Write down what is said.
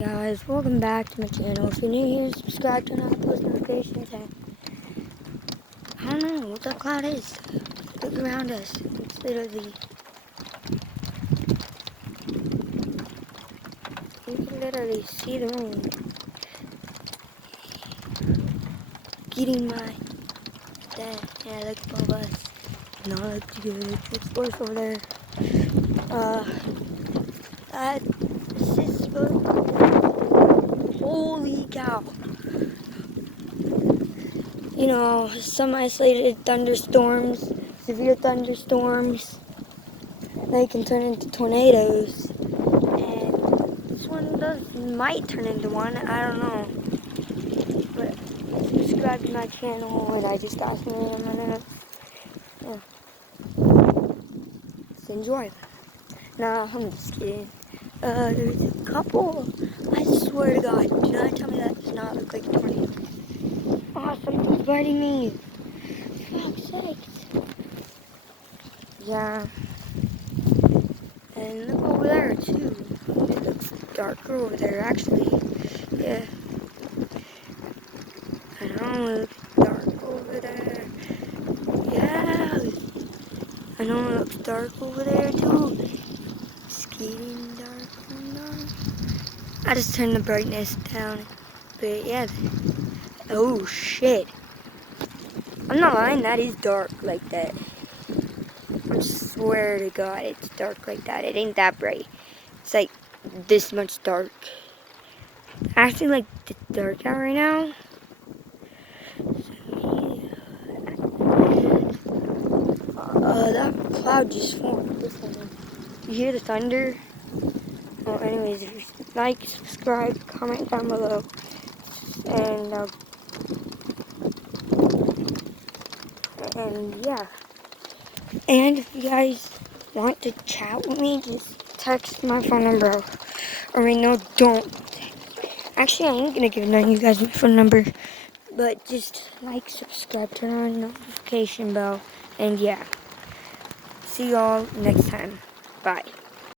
Guys, welcome back to my channel. If you're new here, subscribe, turn on the post notifications, and I don't know what that cloud is. Look around us. It's literally, you can literally see the moon getting my dad. Yeah, look above us. Not look too good. It's worse over there. This is supposed to be, holy cow. You know, some isolated thunderstorms, severe thunderstorms, they can turn into tornadoes. And this one might turn into one, I don't know. But subscribe to my channel, and I just got some in my notes. Yeah. Just enjoy. Nah, I'm just kidding. There's a couple, I swear to God, do not tell me that does not look like a tornado. Oh, something's biting me. Fuck's sakes. Yeah. And look over there too. It looks darker over there actually. Yeah. I know it looks dark over there. Yeah. I know it looks dark over there too. It's getting dark and dark. I just turned the brightness down. But yeah. Oh shit. I'm not lying, that is dark like that. I swear to God, it's dark like that. It ain't that bright. It's like this much dark. Actually, like it's dark out right now. That cloud just formed. Listen, you hear the thunder? Well, anyways, if you like, subscribe, comment down below, and yeah. And if you guys want to chat with me, just text my phone number. Or wait, no, don't. Actually, I ain't gonna give none of you guys my phone number. But just like, subscribe, turn on the notification bell, and yeah. See y'all next time. Bye.